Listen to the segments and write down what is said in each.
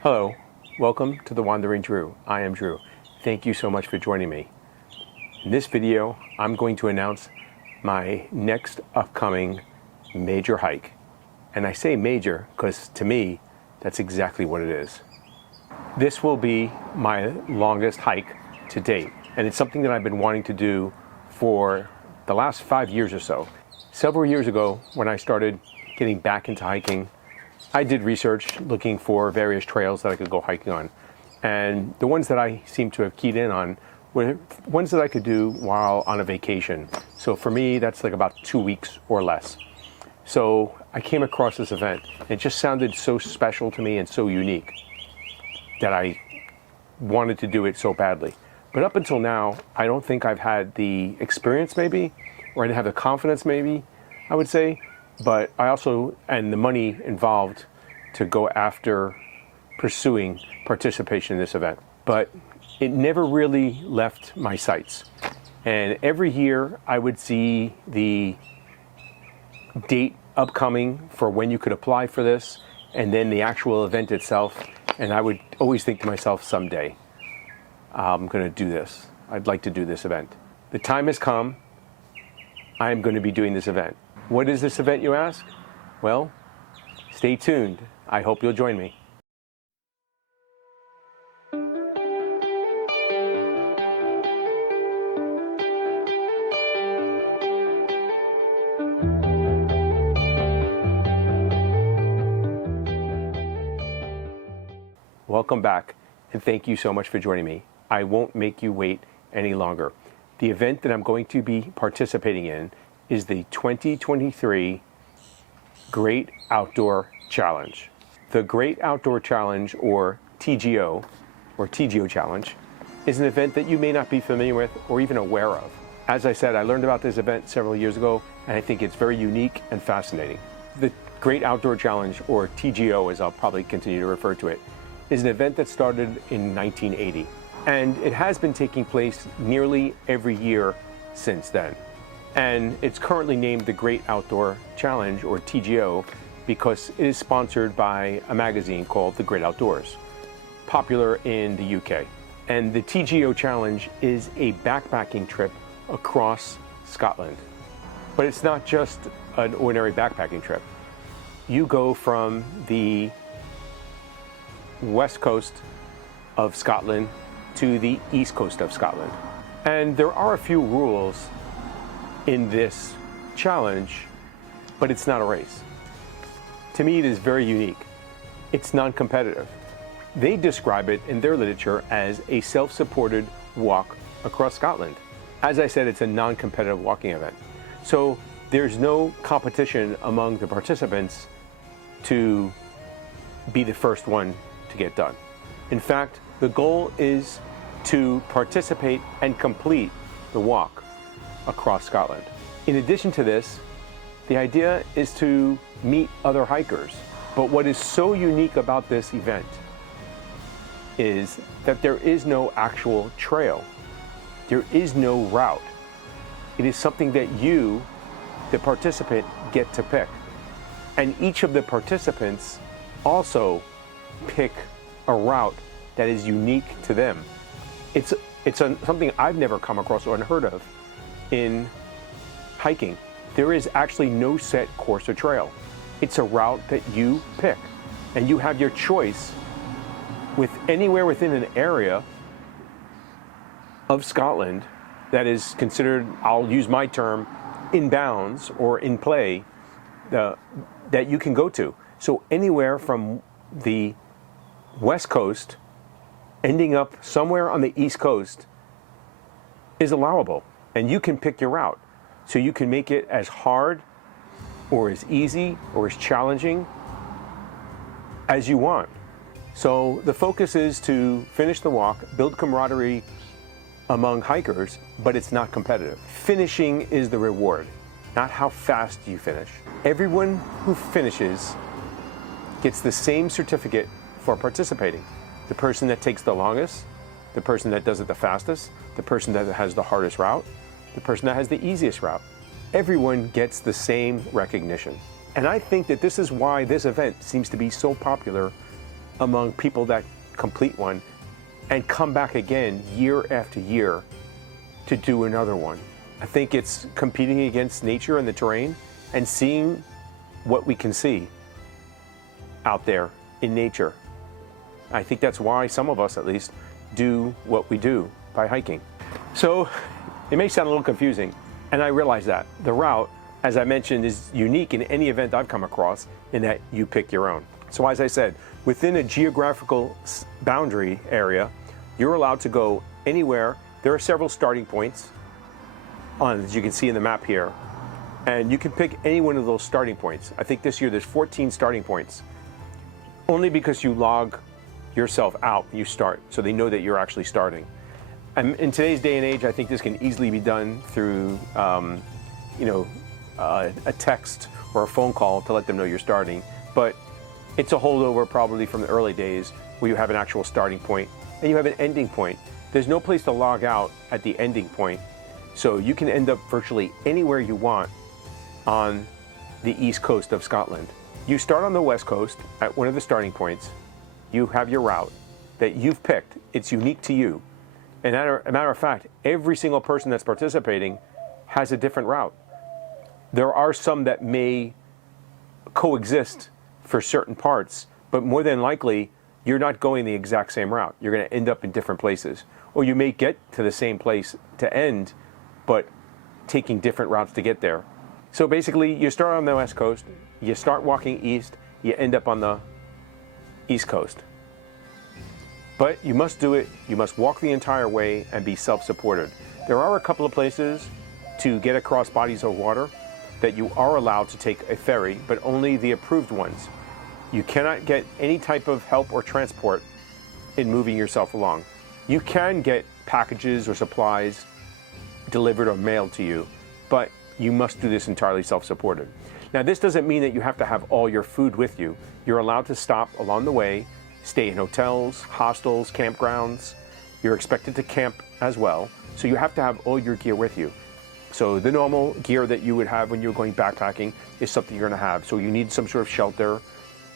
Hello, welcome to The Wandering Drew. I am Drew. Thank you so much for joining me. In this video, I'm going to announce my next upcoming major hike. And I say major because to me, that's exactly what it is. This will be my longest hike to date. And it's something that I've been wanting to do for the last 5 years or so. Several years ago, when I started getting back into hiking, I did research looking for various trails that I could go hiking on. And the ones that I seem to have keyed in on were ones that I could do while on a vacation. So for me, that's like about 2 weeks or less. So I came across this event. It just sounded so special to me and so unique that I wanted to do it so badly. But up until now, I don't think I've had the experience maybe, or I didn't have the confidence maybe, I would say. But I also, and the money involved to go after pursuing participation in this event. But it never really left my sights. And every year I would see the date upcoming for when you could apply for this, and then the actual event itself. And I would always think to myself, someday I'm going to do this. I'd like to do this event. The time has come. I am going to be doing this event. What is this event, you ask? Well, stay tuned. I hope you'll join me. Welcome back, and thank you so much for joining me. I won't make you wait any longer. The event that I'm going to be participating in is the 2023 Great Outdoor Challenge. The Great Outdoor Challenge, or TGO Challenge, is an event that you may not be familiar with or even aware of. As I said, I learned about this event several years ago, and I think it's very unique and fascinating. The Great Outdoor Challenge, or TGO as I'll probably continue to refer to it, is an event that started in 1980, and it has been taking place nearly every year since then. And it's currently named the Great Outdoor Challenge, or TGO, because it is sponsored by a magazine called The Great Outdoors, popular in the UK. And the TGO Challenge is a backpacking trip across Scotland. But it's not just an ordinary backpacking trip. You go from the west coast of Scotland to the east coast of Scotland. And there are a few rules in this challenge, but it's not a race. To me, it is very unique. It's non-competitive. They describe it in their literature as a self-supported walk across Scotland. As I said, it's a non-competitive walking event. So there's no competition among the participants to be the first one to get done. In fact, the goal is to participate and complete the walk across Scotland. In addition to this, the idea is to meet other hikers. But what is so unique about this event is that there is no actual trail. There is no route. It is something that you, the participant, get to pick. And each of the participants also pick a route that is unique to them. It's something I've never come across or unheard of in hiking. There is actually no set course or trail. It's a route that you pick, and you have your choice with anywhere within an area of Scotland that is considered, I'll use my term, in bounds or in play, that you can go to. So anywhere from the west coast ending up somewhere on the east coast is allowable, and you can pick your route. So you can make it as hard or as easy or as challenging as you want. So the focus is to finish the walk, build camaraderie among hikers, but it's not competitive. Finishing is the reward, not how fast you finish. Everyone who finishes gets the same certificate for participating. The person that takes the longest, the person that does it the fastest, the person that has the hardest route, the person that has the easiest route. Everyone gets the same recognition. And I think that this is why this event seems to be so popular among people that complete one and come back again year after year to do another one. I think it's competing against nature and the terrain and seeing what we can see out there in nature. I think that's why some of us, at least, do what we do by hiking. So it may sound a little confusing, and I realize that. The route, as I mentioned, is unique in any event I've come across in that you pick your own. So as I said, within a geographical boundary area, you're allowed to go anywhere. There are several starting points, as you can see in the map here, and you can pick any one of those starting points. I think this year there's 14 starting points, only because you log yourself out when you start, so they know that you're actually starting. And in today's day and age, I think this can easily be done through a text or a phone call to let them know you're starting. But it's a holdover probably from the early days where you have an actual starting point and you have an ending point. There's no place to log out at the ending point, so you can end up virtually anywhere you want on the east coast of Scotland. You start on the west coast at one of the starting points. You have your route that you've picked. It's unique to you. And as a matter of fact, every single person that's participating has a different route. There are some that may coexist for certain parts, but more than likely, you're not going the exact same route. You're going to end up in different places. Or you may get to the same place to end, but taking different routes to get there. So basically, you start on the west coast, you start walking east, you end up on the east coast. But you must do it, you must walk the entire way and be self-supported. There are a couple of places to get across bodies of water that you are allowed to take a ferry, but only the approved ones. You cannot get any type of help or transport in moving yourself along. You can get packages or supplies delivered or mailed to you, but you must do this entirely self-supported. Now, this doesn't mean that you have to have all your food with you. You're allowed to stop along the way, stay in hotels, hostels, campgrounds. You're expected to camp as well, so you have to have all your gear with you. So the normal gear that you would have when you're going backpacking is something you're going to have. So you need some sort of shelter,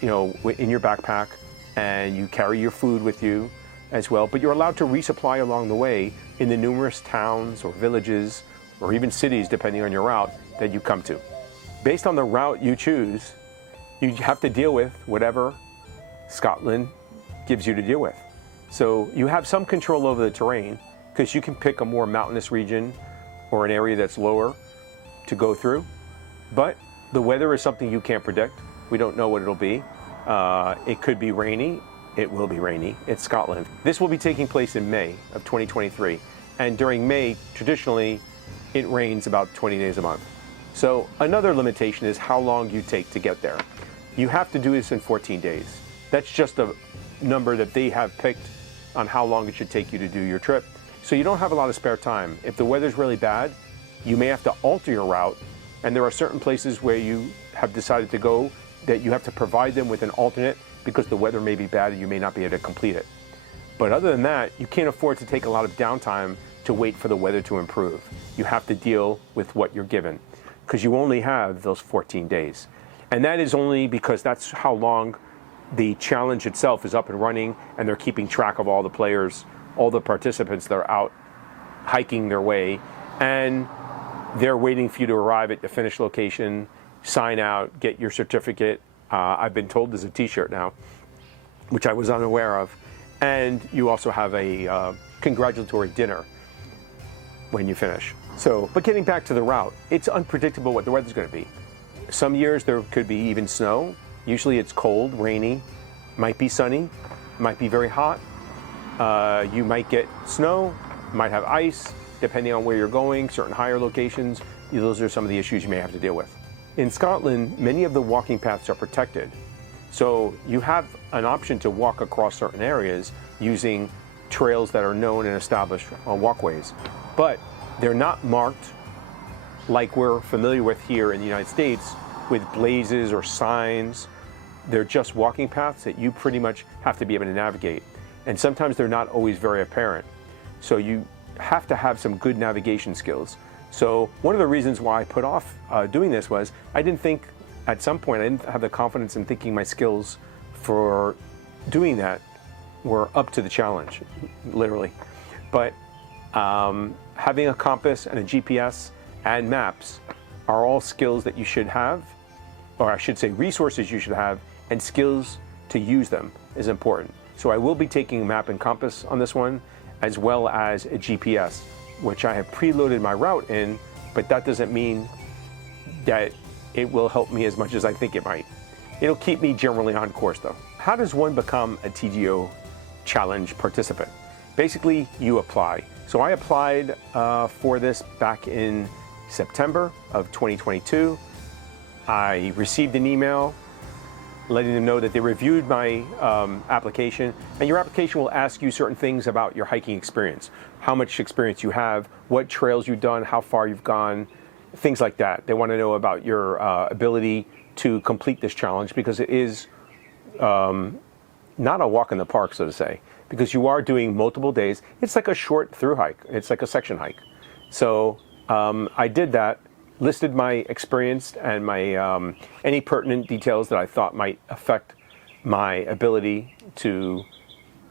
in your backpack, and you carry your food with you as well. But you're allowed to resupply along the way in the numerous towns or villages or even cities, depending on your route, that you come to. Based on the route you choose, you have to deal with whatever Scotland gives you to deal with. So you have some control over the terrain, because you can pick a more mountainous region or an area that's lower to go through. But the weather is something you can't predict. We don't know what it'll be. It could be rainy. It will be rainy. It's Scotland. This will be taking place in May of 2023. And during May, traditionally, it rains about 20 days a month. So another limitation is how long you take to get there. You have to do this in 14 days. That's just a number that they have picked on how long it should take you to do your trip. So you don't have a lot of spare time. If the weather's really bad, you may have to alter your route. And there are certain places where you have decided to go that you have to provide them with an alternate because the weather may be bad and you may not be able to complete it. But other than that, you can't afford to take a lot of downtime to wait for the weather to improve. You have to deal with what you're given, because you only have those 14 days. And that is only because that's how long the challenge itself is up and running, and they're keeping track of all the players, all the participants that are out hiking their way, and they're waiting for you to arrive at the finish location, sign out, get your certificate. I've been told there's a t-shirt now, which I was unaware of. And you also have a congratulatory dinner when you finish. So, but getting back to the route, it's unpredictable what the weather's going to be. Some years there could be even snow. Usually it's cold, rainy, might be sunny, might be very hot. You might get snow, might have ice, depending on where you're going, certain higher locations. Those are some of the issues you may have to deal with. In Scotland, many of the walking paths are protected. So you have an option to walk across certain areas using trails that are known and established walkways. But they're not marked like we're familiar with here in the United States with blazes or signs. They're just walking paths that you pretty much have to be able to navigate. And sometimes they're not always very apparent. So you have to have some good navigation skills. So one of the reasons why I put off doing this was I didn't think, at some point, I didn't have the confidence in thinking my skills for doing that were up to the challenge, literally. But having a compass and a GPS and maps are all skills that you should have, or I should say resources you should have, and skills to use them is important. So I will be taking a map and compass on this one, as well as a GPS, which I have preloaded my route in, but that doesn't mean that it will help me as much as I think it might. It'll keep me generally on course though. How does one become a TGO challenge participant? Basically, you apply. So I applied for this back in September of 2022. I received an email letting them know that they reviewed my application, and your application will ask you certain things about your hiking experience, how much experience you have, what trails you've done, how far you've gone, things like that. They want to know about your ability to complete this challenge, because it is not a walk in the park, so to say, because you are doing multiple days. It's like a short through hike. It's like a section hike. So I did that, listed my experience and my any pertinent details that I thought might affect my ability to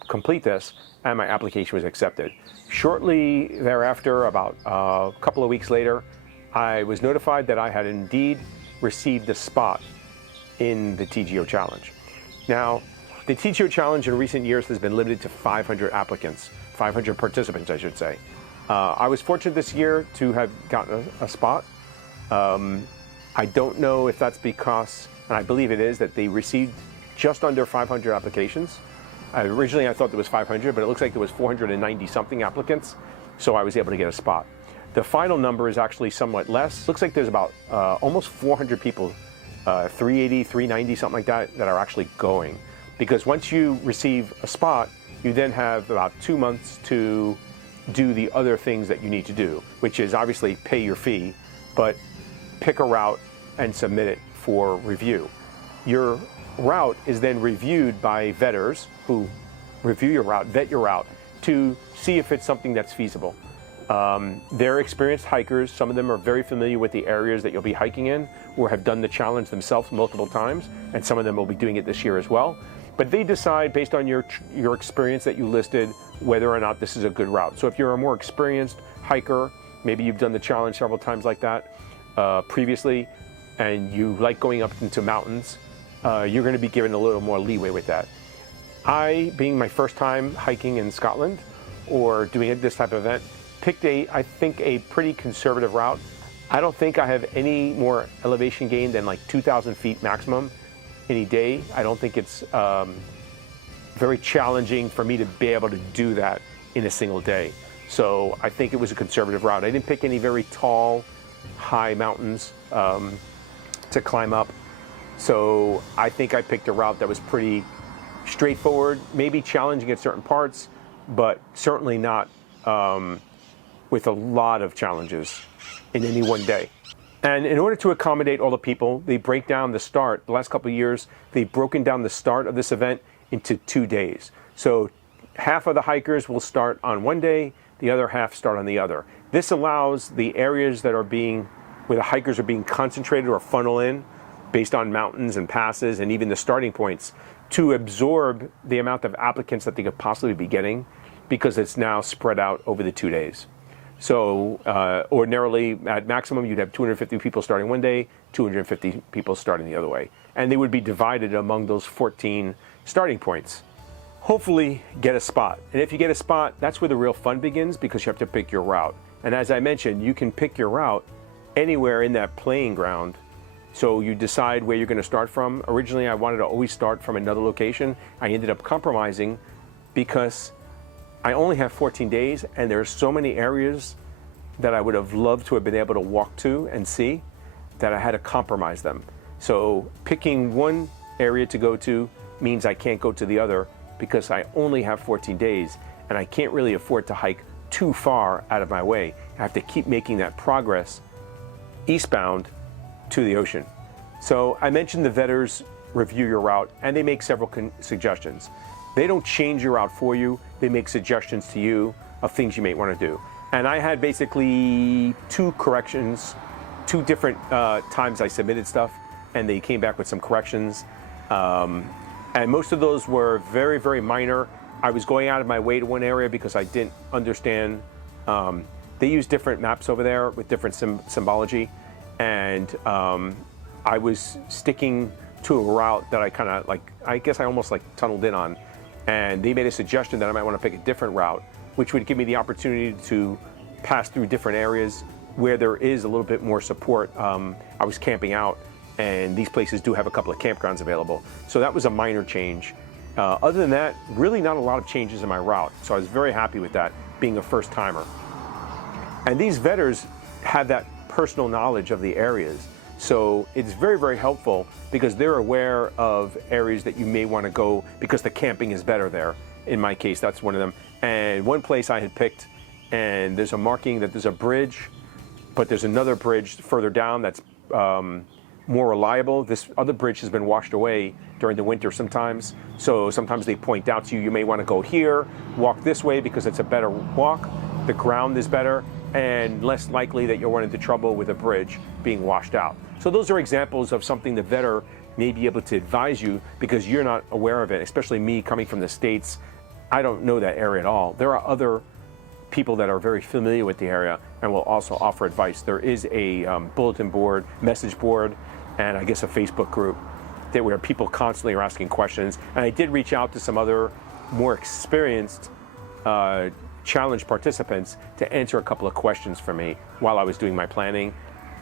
complete this, and my application was accepted. Shortly thereafter, about a couple of weeks later, I was notified that I had indeed received a spot in the TGO Challenge. Now, the TGO Challenge in recent years has been limited to 500 applicants, 500 participants, I should say. I was fortunate this year to have gotten a spot. I don't know if that's because, and I believe it is, that they received just under 500 applications. Originally I thought there was 500, but it looks like there was 490 something applicants, so I was able to get a spot. The final number is actually somewhat less. Looks like there's about almost 400 people, 380, 390, something like that, that are actually going. Because once you receive a spot, you then have about 2 months to do the other things that you need to do, which is obviously pay your fee, but pick a route and submit it for review. Your route is then reviewed by vetters who review your route, vet your route, to see if it's something that's feasible. They're experienced hikers. Some of them are very familiar with the areas that you'll be hiking in, or have done the challenge themselves multiple times, and some of them will be doing it this year as well. But they decide based on your experience that you listed whether or not this is a good route. So if you're a more experienced hiker, maybe you've done the challenge several times like that previously, and you like going up into mountains, you're going to be given a little more leeway with that. I, being my first time hiking in Scotland or doing this type of event, picked I think a pretty conservative route. I don't think I have any more elevation gain than like 2,000 feet maximum any day. I don't think it's very challenging for me to be able to do that in a single day. So I think it was a conservative route. I didn't pick any very tall, high mountains to climb up. So I think I picked a route that was pretty straightforward, maybe challenging at certain parts, but certainly not with a lot of challenges in any one day. And in order to accommodate all the people, they break down the start. The last couple of years, they've broken down the start of this event into 2 days. So half of the hikers will start on one day, the other half start on the other. This allows the areas that are where the hikers are being concentrated or funnel in based on mountains and passes and even the starting points, to absorb the amount of applicants that they could possibly be getting, because it's now spread out over the 2 days. So ordinarily, at maximum, you'd have 250 people starting one day, 250 people starting the other way. And they would be divided among those 14 starting points. Hopefully get a spot. And if you get a spot, that's where the real fun begins, because you have to pick your route. And as I mentioned, you can pick your route anywhere in that playing ground. So you decide where you're going to start from. Originally, I wanted to always start from another location. I ended up compromising because I only have 14 days, and there are so many areas that I would have loved to have been able to walk to and see that I had to compromise them. So picking one area to go to means I can't go to the other because I only have 14 days, and I can't really afford to hike too far out of my way. I have to keep making that progress eastbound to the ocean. So I mentioned the vetters review your route, and they make several suggestions. They don't change your route for you. They make suggestions to you of things you may want to do. And I had basically 2 corrections, 2 different times I submitted stuff, and they came back with some corrections. And most of those were very, very minor. I was going out of my way to one area because I didn't understand. They use different maps over there with different symbology. And I was sticking to a route that I kind of I guess I almost tunneled in on. And they made a suggestion that I might want to pick a different route, which would give me the opportunity to pass through different areas where there is a little bit more support. I was camping out, and these places do have a couple of campgrounds available. So that was a minor change. Other than that, really not a lot of changes in my route. So I was very happy with that, being a first timer. And these vetters have that personal knowledge of the areas. So it's very, very helpful because they're aware of areas that you may want to go because the camping is better there. In my case, that's one of them. And one place I had picked, and there's a marking that there's a bridge, but there's another bridge further down that's more reliable. This other bridge has been washed away during the winter sometimes. So sometimes they point out to you, you may want to go here, walk this way because it's a better walk. The ground is better and less likely that you'll run into trouble with a bridge being washed out. So those are examples of something the vetter may be able to advise you because you're not aware of it, especially me coming from the States. I don't know that area at all. There are other people that are very familiar with the area and will also offer advice. There is a bulletin board, message board, and I guess a Facebook group where people constantly are asking questions. And I did reach out to some other more experienced challenge participants to answer a couple of questions for me while I was doing my planning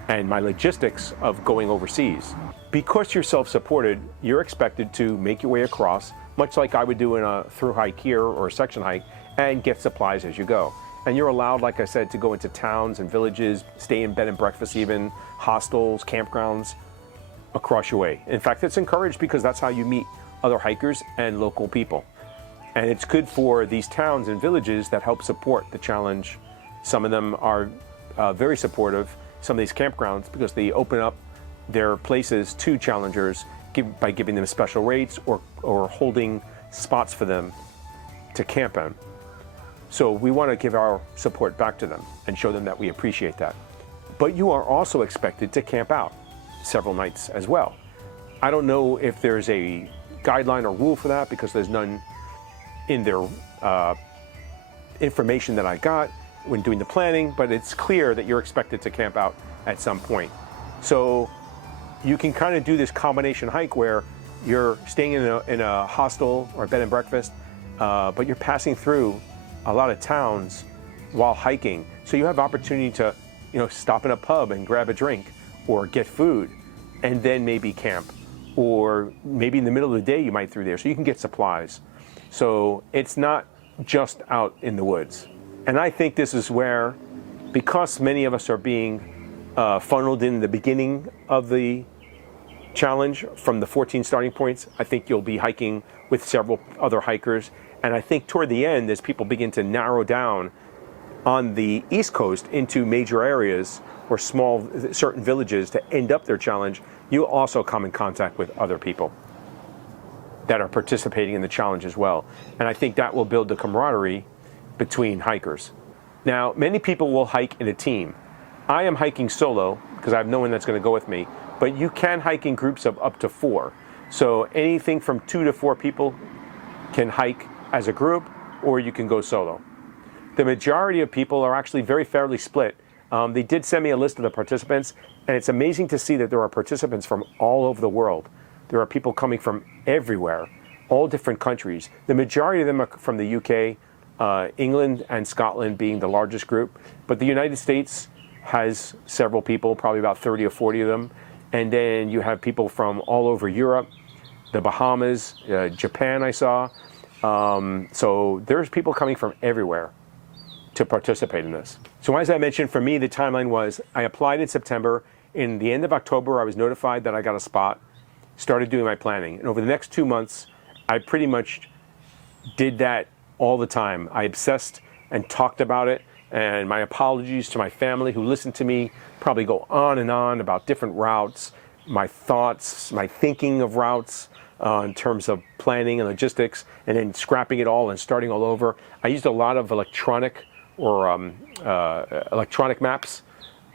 and my logistics of going overseas. Because you're self-supported, you're expected to make your way across, much like I would do in a through hike here or a section hike, and get supplies as you go. And you're allowed, like I said, to go into towns and villages, stay in bed and breakfast even, hostels, campgrounds, across your way. In fact, it's encouraged because that's how you meet other hikers and local people. And it's good for these towns and villages that help support the challenge. Some of them are very supportive, some of these campgrounds, because they open up their places to challengers by giving them special rates or holding spots for them to camp in. So we want to give our support back to them and show them that we appreciate that. But you are also expected to camp out several nights as well. I don't know if there's a guideline or rule for that because there's none in their information that I got when doing the planning, but it's clear that you're expected to camp out at some point. So you can kind of do this combination hike where you're staying in a hostel or a bed and breakfast, but you're passing through a lot of towns while hiking. So you have opportunity to, stop in a pub and grab a drink or get food and then maybe camp. Or maybe in the middle of the day you might through there, so you can get supplies. So it's not just out in the woods. And I think this is where, because many of us are being funneled in the beginning of the challenge from the 14 starting points, I think you'll be hiking with several other hikers. And I think toward the end, as people begin to narrow down on the East Coast into major areas or small certain villages to end up their challenge, you'll also come in contact with other people that are participating in the challenge as well. And I think that will build the camaraderie between hikers. Now, many people will hike in a team. I am hiking solo because I have no one that's going to go with me, but you can hike in groups of up to 4. So anything from 2 to 4 people can hike as a group, or you can go solo. The majority of people are actually very fairly split. They did send me a list of the participants, and it's amazing to see that there are participants from all over the world. There are people coming from everywhere, all different countries. The majority of them are from the UK, England and Scotland being the largest group, but the United States has several people, probably about 30 or 40 of them. And then you have people from all over Europe, the Bahamas, Japan I saw. So there's people coming from everywhere to participate in this. So as I mentioned, for me, the timeline was I applied in September. In the end of October, I was notified that I got a spot, started doing my planning. And over the next 2 months, I pretty much did that all the time. I obsessed and talked about it. And my apologies to my family who listened to me probably go on and on about different routes, my thoughts, my thinking of routes in terms of planning and logistics, and then scrapping it all and starting all over. I used a lot of electronic maps,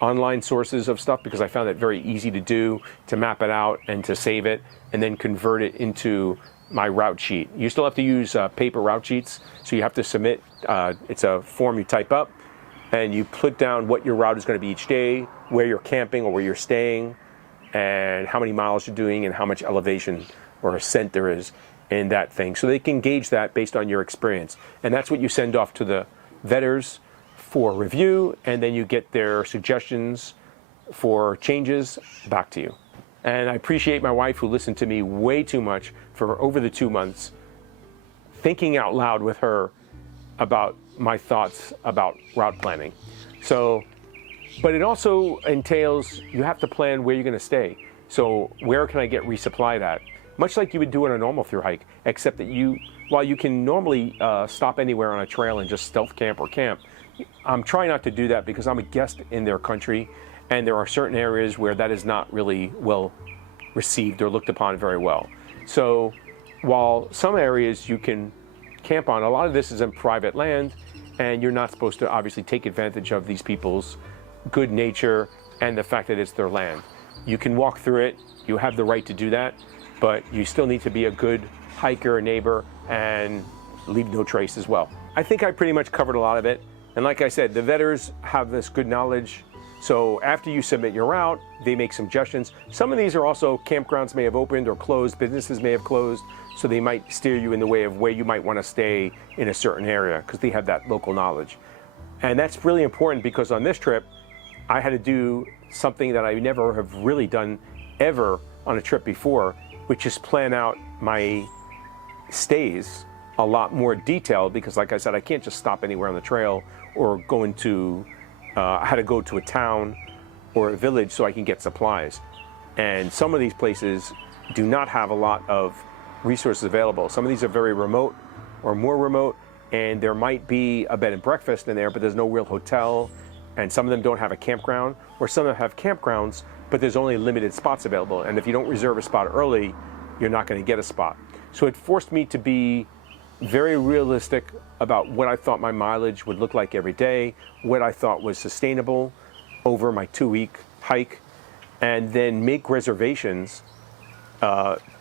online sources of stuff, because I found it very easy to do, to map it out and to save it, and then convert it into my route sheet. You still have to use paper route sheets, so you have to submit. It's a form you type up, and you put down what your route is going to be each day, where you're camping or where you're staying, and how many miles you're doing, and how much elevation or ascent there is in that thing. So they can gauge that based on your experience. And that's what you send off to the vetters for review, and then you get their suggestions for changes back to you. And I appreciate my wife, who listened to me way too much for over the 2 months, thinking out loud with her about my thoughts about route planning. So, but it also entails you have to plan where you're going to stay. So where can I get resupplied at? Much like you would do on a normal through hike, except that while you can normally stop anywhere on a trail and just stealth camp or camp, I'm trying not to do that because I'm a guest in their country, and there are certain areas where that is not really well received or looked upon very well. So while some areas you can camp on, a lot of this is in private land, and you're not supposed to obviously take advantage of these people's good nature and the fact that it's their land. You can walk through it, you have the right to do that, but you still need to be a good hiker, neighbor, and leave no trace as well. I think I pretty much covered a lot of it. And like I said, the vetters have this good knowledge. So after you submit your route, they make suggestions. Some of these are also campgrounds may have opened or closed, businesses may have closed, so they might steer you in the way of where you might want to stay in a certain area because they have that local knowledge. And that's really important because on this trip, I had to do something that I never have really done ever on a trip before, which is plan out my stays a lot more detailed because, like I said, I can't just stop anywhere on the trail or go into, I had to go to a town or a village so I can get supplies. And some of these places do not have a lot of resources available. Some of these are very remote or more remote, and there might be a bed and breakfast in there, but there's no real hotel. And some of them don't have a campground, or some of them have campgrounds, but there's only limited spots available. And if you don't reserve a spot early, you're not going to get a spot. So it forced me to be very realistic about what I thought my mileage would look like every day, what I thought was sustainable over my 2-week hike, and then make reservations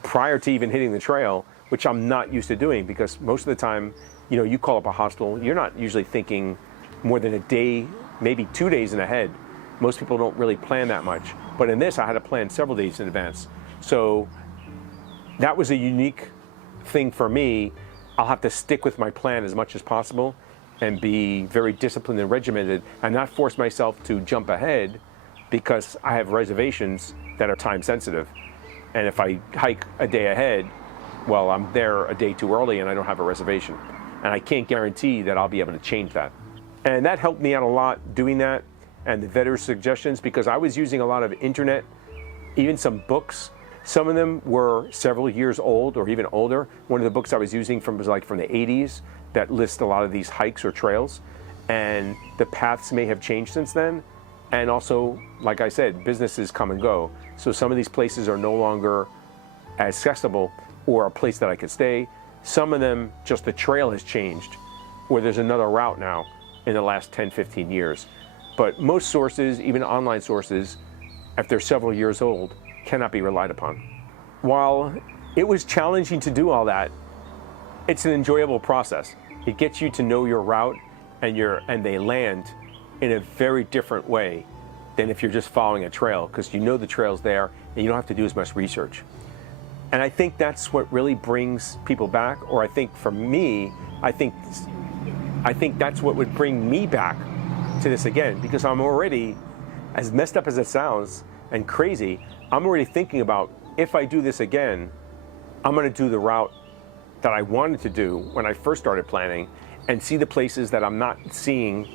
prior to even hitting the trail, which I'm not used to doing because most of the time, you know, you call up a hostel, you're not usually thinking more than a day, maybe 2 days in ahead. Most people don't really plan that much. But in this, I had to plan several days in advance. So that was a unique thing for me. I'll have to stick with my plan as much as possible and be very disciplined and regimented and not force myself to jump ahead because I have reservations that are time sensitive. And if I hike a day ahead, well, I'm there a day too early and I don't have a reservation. And I can't guarantee that I'll be able to change that. And that helped me out a lot doing that and the vetters' suggestions because I was using a lot of internet, even some books. Some of them were several years old or even older. One of the books I was using was like from the 80s that lists a lot of these hikes or trails. And the paths may have changed since then. And also, like I said, businesses come and go. So some of these places are no longer accessible or a place that I could stay. Some of them, just the trail has changed or there's another route now in the last 10, 15 years. But most sources, even online sources, if they're several years old, cannot be relied upon. While it was challenging to do all that, it's an enjoyable process. It gets you to know your route and they land in a very different way than if you're just following a trail because you know the trail's there and you don't have to do as much research. And I think that's what really brings people back, or I think for me, I think that's what would bring me back to this again because I'm already, as messed up as it sounds and crazy, I'm already thinking about if I do this again, I'm going to do the route that I wanted to do when I first started planning and see the places that I'm not seeing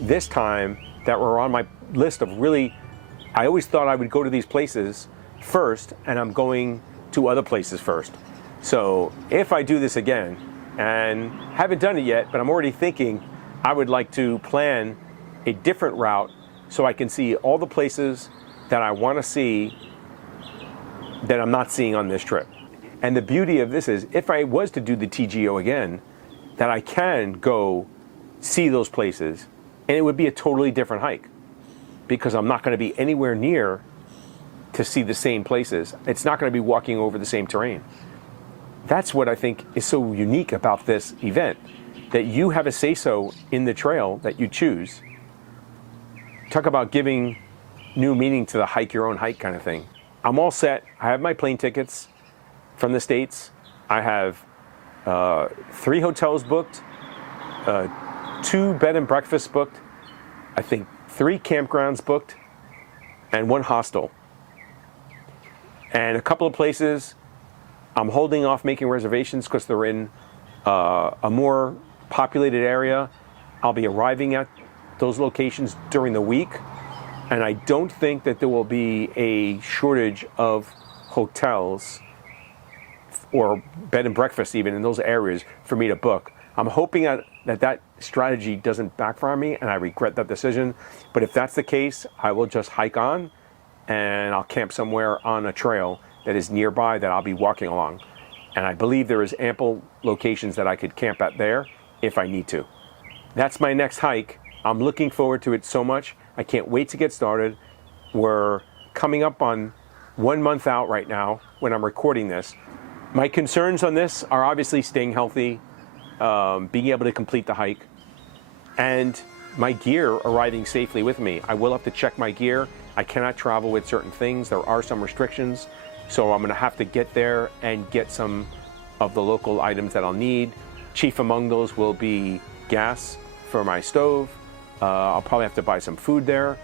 this time that were on my list of really, I always thought I would go to these places first and I'm going to other places first. So if I do this again, and haven't done it yet, but I'm already thinking I would like to plan a different route so I can see all the places that I want to see that I'm not seeing on this trip. And the beauty of this is if I was to do the TGO again, that I can go see those places and it would be a totally different hike because I'm not going to be anywhere near to see the same places. It's not going to be walking over the same terrain. That's what I think is so unique about this event, that you have a say-so in the trail that you choose. Talk about giving new meaning to the hike your own hike kind of thing. I'm all set. I have my plane tickets from the States. I have 3 hotels booked, 2 bed and breakfasts booked, I think 3 campgrounds booked, and 1 hostel. And a couple of places I'm holding off making reservations because they're in a more populated area. I'll be arriving at those locations during the week, and I don't think that there will be a shortage of hotels or bed and breakfast even in those areas for me to book. I'm hoping that strategy doesn't backfire on me and I regret that decision. But if that's the case, I will just hike on and I'll camp somewhere on a trail that is nearby that I'll be walking along. And I believe there is ample locations that I could camp at there if I need to. That's my next hike. I'm looking forward to it so much. I can't wait to get started. We're coming up on 1 month out right now when I'm recording this. My concerns on this are obviously staying healthy, being able to complete the hike, and my gear arriving safely with me. I will have to check my gear. I cannot travel with certain things. There are some restrictions, so I'm going to have to get there and get some of the local items that I'll need. Chief among those will be gas for my stove. I'll probably have to buy some food there.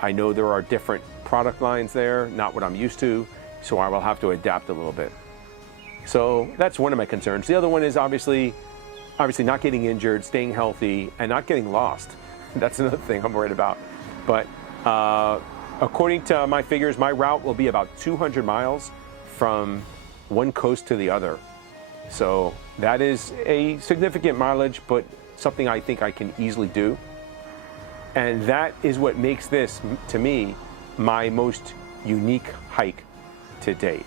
I know there are different product lines there, not what I'm used to, so I will have to adapt a little bit. So that's one of my concerns. The other one is obviously not getting injured, staying healthy, and not getting lost. That's another thing I'm worried about. But according to my figures, my route will be about 200 miles from one coast to the other. So that is a significant mileage, but something I think I can easily do. And that is what makes this, to me, my most unique hike to date.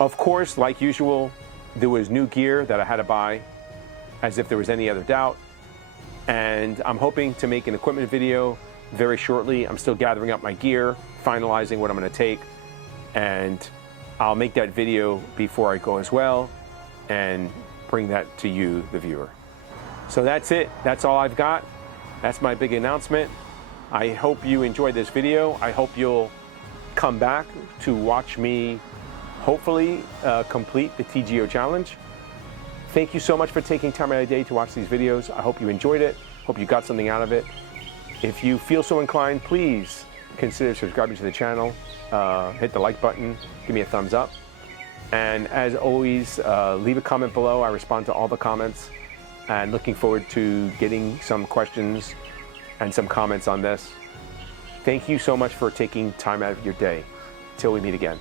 Of course, like usual, there was new gear that I had to buy, as if there was any other doubt. And I'm hoping to make an equipment video very shortly. I'm still gathering up my gear, finalizing what I'm going to take, and I'll make that video before I go as well and bring that to you, the viewer. So that's it. That's all I've got. That's my big announcement. I hope you enjoyed this video. I hope you'll come back to watch me hopefully complete the TGO challenge. Thank you so much for taking time out of your day to watch these videos. I hope you enjoyed it. Hope you got something out of it. If you feel so inclined, please consider subscribing to the channel. Hit the like button. Give me a thumbs up. And as always, leave a comment below. I respond to all the comments. And looking forward to getting some questions and some comments on this. Thank you so much for taking time out of your day. Till we meet again.